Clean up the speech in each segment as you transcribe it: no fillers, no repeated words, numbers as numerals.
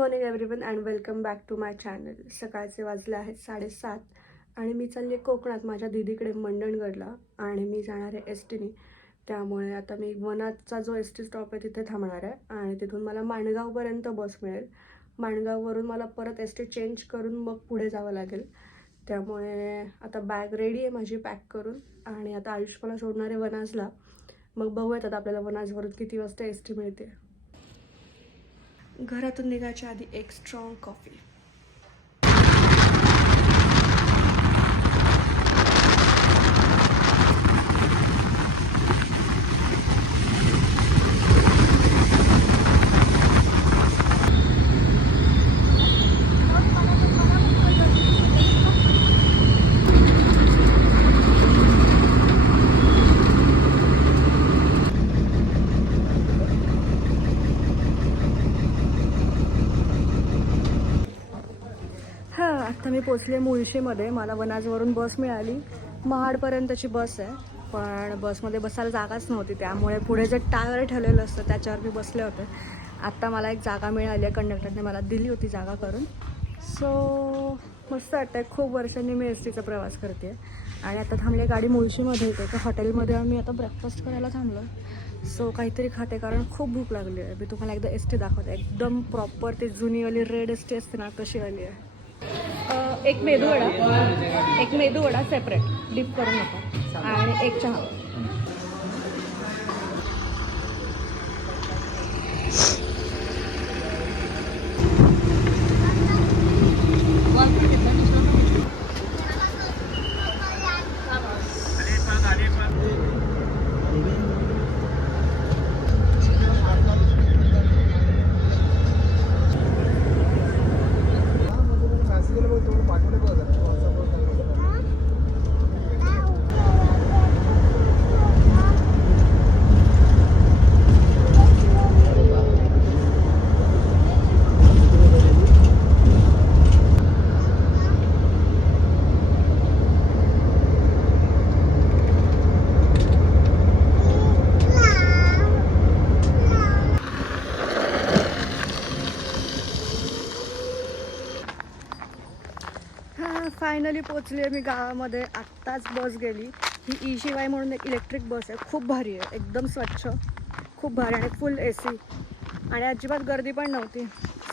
Morning everyone and welcome back to my channel. सकाळचे वाजले आहेत 7:30 आणि मी चालली आहे कोकणात माझ्या दीदीकडे मंडणगडला आणि मी जाणार आहे एस टीने. त्यामुळे आता मी वनाचा जो एस टी स्टॉप आहे तिथे थांबणार आहे आणि तिथून मला माणगावपर्यंत बस मिळेल. माणगाववरून मला परत एस टी चेंज करून मग पुढे जावं लागेल. त्यामुळे आता बॅग रेडी आहे माझी पॅक करून आणि आता आयुष मला सोडणार आहे वनाजला. मग बघूयात आता आपल्याला वनाजवरून किती वाजता एस टी मिळते. घरातून निघायच्या आधी एक स्ट्रॉंग कॉफी. आता मी पोचले मुळशीमध्ये. मला वनाजवरून बस मिळाली. महाडपर्यंतची बस आहे, पण बसमध्ये बसायला जागाच नव्हती. त्यामुळे पुढे जे टायर ठेवलेलं असतं त्याच्यावर मी बसले होते. आत्ता मला एक जागा मिळाली आहे. कंडक्टरने मला दिली होती जागा करून. सो मस्त वाटतं आहे. खूप वर्षांनी मी एस टीचा प्रवास करते आणि आता थांबली गाडी मुळशीमध्ये. येते तर हॉटेलमध्ये आम्ही आता ब्रेकफास्ट करायला थांबलो. सो काहीतरी खाते कारण खूप भूक लागली आहे. मी तुम्हाला एकदा एस टी दाखवते. एकदम प्रॉपर ती जुनीवाली रेड एस टी असते ना तशीवाली आहे. एक मेदूवडा सेपरेट डिप करून नका आणि एक चहा. फायनली पोचली आहे मी गावामध्ये. आत्ताच बस गेली. ही ई-शिवाय म्हणून एक इलेक्ट्रिक बस आहे. खूप भारी आहे, एकदम स्वच्छ, खूप भारी आणि फुल ए सी आणि अजिबात गर्दी पण नव्हती.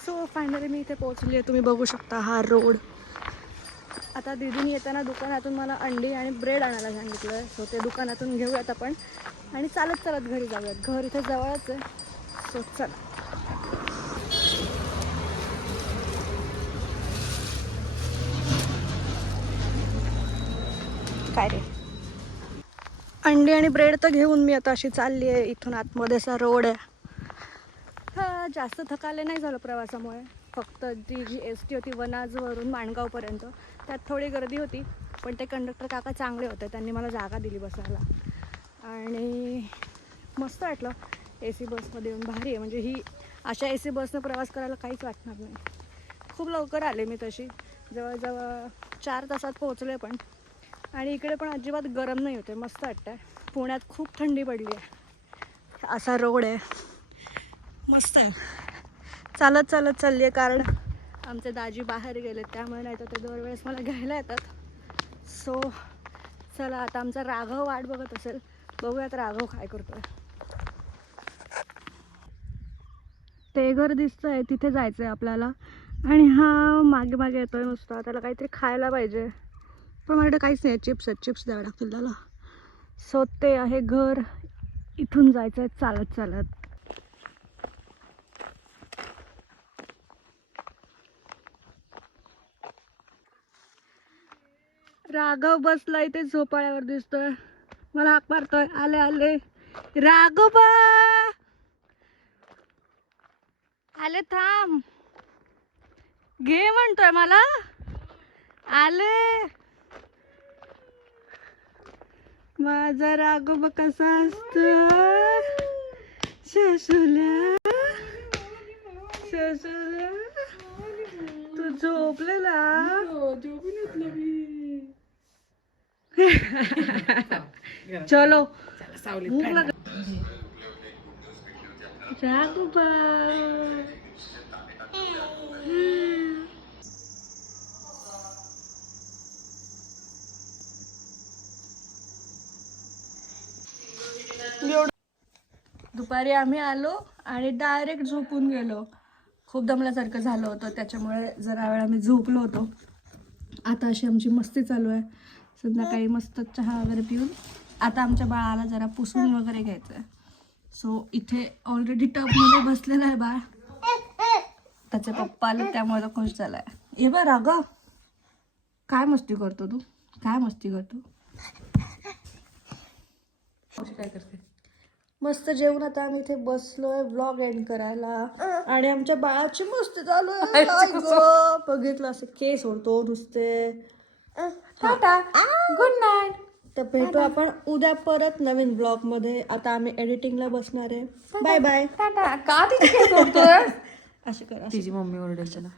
सो फायनली मी इथे पोचली आहे. तुम्ही बघू शकता हा रोड. आता दीदीने येताना दुकानातून मला अंडी आणि ब्रेड आणायला सांगितलं आहे. सो ते दुकानातून घेऊयात आपण आणि चालत चालत घरी जाऊयात. घर इथे जवळच आहे. सो चला. काय रे, अंडी आणि ब्रेड तर घेऊन मी आता अशी चालली आहे. इथून आतमध्ये असा रोड आहे. हा जास्त थकाले नाही झालं प्रवासामुळे. फक्त जी एस टी होती वनाजवरून माणगावपर्यंत त्यात थोडी गर्दी होती, पण ते कंडक्टर काका चांगले होते. त्यांनी मला जागा दिली बसायला आणि मस्त वाटलं ए सी बसमध्ये येऊन. भारी आहे म्हणजे ही अशा ए सी बसनं प्रवास करायला काहीच वाटणार नाही. खूप लवकर आले मी तशी, जवळजवळ 4 तासात पोहोचले पण. आणि इकडे पण अजिबात गरम नाही होते. मस्त वाटतं आहे. पुण्यात खूप थंडी पडली आहे. असा रोड आहे, मस्त आहे. चालत चालत चालली आहे कारण आमचे दाजी बाहेर गेले, त्यामुळे नाही तर ते दरवेळेस मला घ्यायला येतात. सो चला, आता आमचा राघव वाट बघत असेल. बघूयात राघव काय करतोय. ते घर दिसतंय, तिथे जायचं आहे आपल्याला. आणि हा मागे मागे येतोय नुसता. त्याला काहीतरी खायला पाहिजे, पण माझ्याकडे काहीच नाही. चिप्स आहेत, चिप्स द्यावे लागतील त्याला. सो ते आहे घर. इथून जायचं आहे चालत चालत. राघव बसला इथे झोपाळ्यावर दिसतोय. मला हाक मारतोय, आले आले राघोबा, आले, थांब, घे म्हणतोय मला. आले माझा राघोबा. कसा असतो शशुला, शशुला. तू झोपलेला. चलो भूक लग. राघोबा दुपारी आम्ही आलो आणि डायरेक्ट झोपून गेलो. खूप दमल्यासारखं झालं होतं, त्याच्यामुळे जरा वेळ आम्ही झोपलो होतो. आता अशी आमची मस्ती चालू आहे. संध्याकाळी मस्त चहा वगैरे पिऊन आता आमच्या बाळाला जरा पुसून वगैरे घ्यायचं आहे. सो इथे ऑलरेडी टबमध्ये बसलेला आहे बाळ. त्याचे पप्पा आले त्यामुळे तो खुश झालाय. ये बा रागा, काय मस्ती करतो तू, काय मस्ती करतो. काय करते मस्त जेवण आता आम्ही इथे बसलोय व्लॉग एंड करायला आणि आमच्या बाळाची मस्ती चालू आहे. आई गं, बघितलं असं केस ओढतो नुसते. Tata good night. तर भेटू आपण उद्या परत नवीन ब्लॉग मध्ये. आता आम्ही एडिटिंगला बसणार आहे. Bye bye. टाटा. का तिथे सोडतोय असे करा. तिची मम्मी ओरडेल त्याला.